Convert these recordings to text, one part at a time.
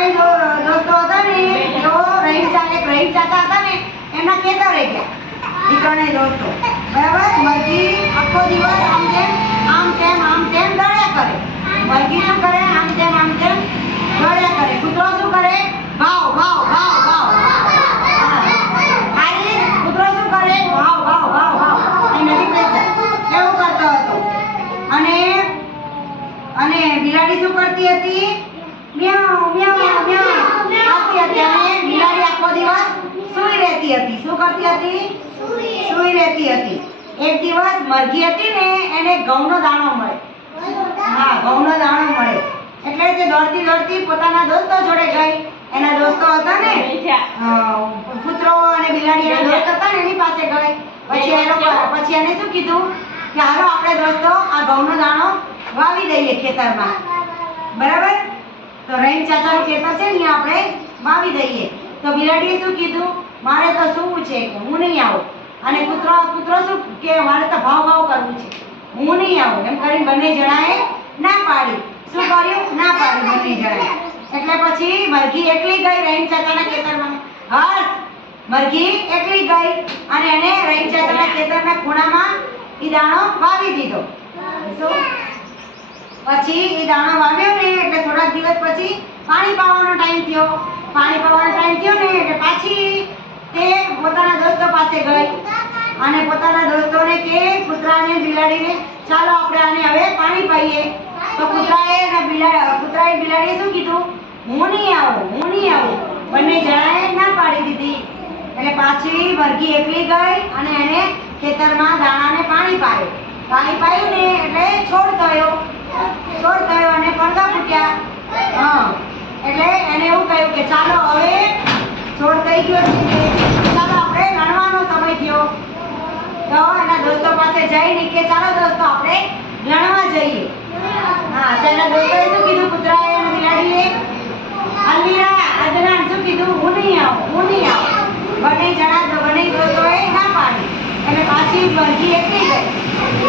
ત્રણેય દોસ્તો હતા ને તો રહીમ ચાચા હતા ને એમના ખેતરે ગયા એ ત્રણેય દોસ્તો બરાબર મરઘી આખો દિવસ આમ તેમ દોડ્યા કરે મરઘી શું કરે આમ તેમ દોડ્યા કરે કૂતરો શું કરે ભાવ ભાવ ભાવ ભાવ કૂતરો શું કરે ભાવ ભાવ ભાવ ભાવ એ નજીક બેસે એવું કરતો હતો અને બિલાડી શું કરતી હતી મ્યાઉ મ્યાઉ મ્યાઉ કરતી હતી અને બિલાડી આખો દિવસ સૂઈ રહેતી હતી શું કરતી હતી સૂઈ રહેતી હતી એક દિવસ મરઘી હતી ને એને ઘઉંનો દાણો મળે હા ઘઉંનો દાણો મળે એટલે તે દોડતી પોતાના દોસ્તો જોડે ગઈ એના દોસ્તો હતા ને કૂતરો અને બિલાડી એના દોસ્ત હતા ને એની પાસે ગઈ પછી એને શું કીધું કે હાલો આપણે દોસ્તો આ ઘઉંનો દાણો વાવી દઈએ ખેતરમાં બરાબર તો રહીમ ચાચાનું ખેતર છે ને આપણે વાવી દઈએ તો બિલાડીએ શું કીધું મારે તો સૂવું છે હું નહીં આવું અને કૂતરો શું કે મારે તો ભાવ કરવું છે હું નહીં આવું એમ કરીને બંને જણાએ ના પાડી શું કર્યું ના પાડી બંને જણાએ એટલે પછી મરઘી એકલી ગઈ રહીમ ચાચાના ખેતરમાં મરઘી એકલી ગઈ અને એને રહીમ ચાચાના ખેતરના ખૂણામાં ઈ દાણો વાવી દીધો પછી ઈ દાણો વાવ્યો ને એટલે થોડાક દિવસ પછી પાણી પાવાનો ટાઈમ થયો ને એટલે પાછી તે પોતાના દોસ્તો પાસે ગઈ અને પોતાના દોસ્તોને કે કૂતરાને બિલાડીને ચાલો આપણે આને હવે પાણી પાઈએ તો કૂતરાએ બિલાડીએ શું કીધું હું નહીં આવું બંને જણાએ ના પાડી દીધી એટલે પાછી મરઘી એકલી ગઈ અને એને ખેતરમાં દાણાને પાણી પાયું ને એટલે છોડ થયો અને પડદા ફૂટ્યા એટલે એને એવું કહ્યું કે ચાલો હવે છોડ થઈ ગયો છે ચાલો આપણે લણવાનો સમય થયો તો એના દોસ્તો પાસે જઈને કે ચાલો દોસ્તો આપણે લણવા જઈએ તેના દોસ્તોએ શું કીધું કૂતરાએ અને બિલાડીએ અલ્મીરા અદનાન શું કીધું હું નહીં આવું બંને દોસ્તોએ ના પાડી એટલે પાછી મરઘી એકલી ગઈ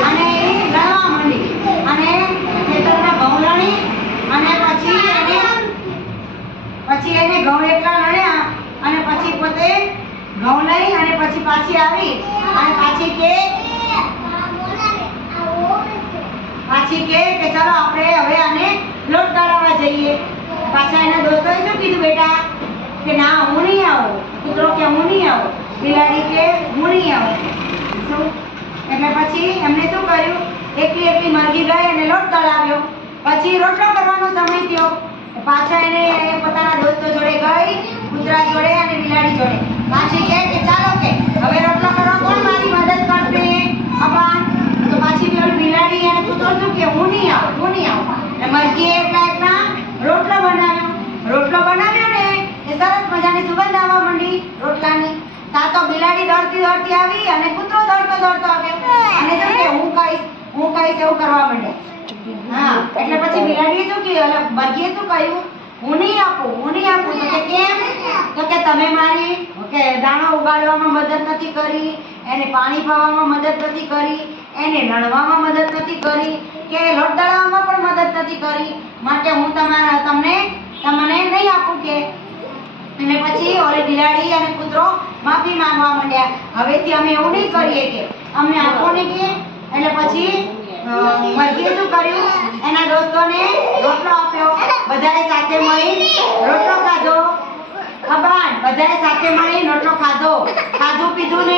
અને એ લણવા માંડી અને ખેતરના ઘઉં લણી અને પછી એને ઘઉં એકલા લણ્યા અને પછી પોતે ઘઉં લઈ અને પછી પાછી આવી અને પાછી કે ચાલો આપણે હવે આને લોટ દળાવવા જઈએ પાછા એના દોસ્તોએ શું કીધું બેટા કે ના હું નહીં આવું કૂતરો કે હું નહીં આવું બિલાડી કે હું નહીં આવું એટલે પછી એમને શું કર્યું એકલી મરઘી ગઈ અને લોટ દળાવ્યો પછી રોટલો કરવાનો સમય થયો પાછા એને પોતાના દોસ્તો જોડે ગઈ કૂતરા જોડે અને બિલાડી જોડે પાછી કે ચાલો કે હવે રોટલો કરવા કોણ મારી મદદ કરશે અબાન તો પાછી બિલાડી અને કૂતરો શું કે હું નહીં આવું મરઘીએ એકલા રોટલો બનાવ્યો ને એ સરસ મજાની સુગંધ આવવા માંડી રોટલાની તા તો બિલાડી દોડતી આવી અને કૂતરો દોડતો આવ્યો અને શું કે હું કહીશ એવું કરવા માંડ્યા એટલે પછી બિલાડીએ શું કહ્યું મરઘીએ શું કહ્યું હું નહીં આપું તો કે કેમ તો કે તમે મારી દાણો ઉગાડવામાં મદદ નથી કરી એને પાણી પાવામાં મદદ નથી કરી એને લણવામાં મદદ નથી કરી કે લોટ દળાવવામાં પણ મદદ નથી કરી માટે હું તમને નહીં આપું કે અને પછી ઓલી બિલાડી અને કૂતરો માફી માંગવા માંડ્યા હવેથી અમે એવું નહીં કરીએ કે અમને આપો ને કે એટલે પછી મરઘીએ શું કર્યું એના દોસ્તોને રોટલો આપ્યો બધાએ સાથે મળી રોટલો ખાધો ખાધું પીધું ને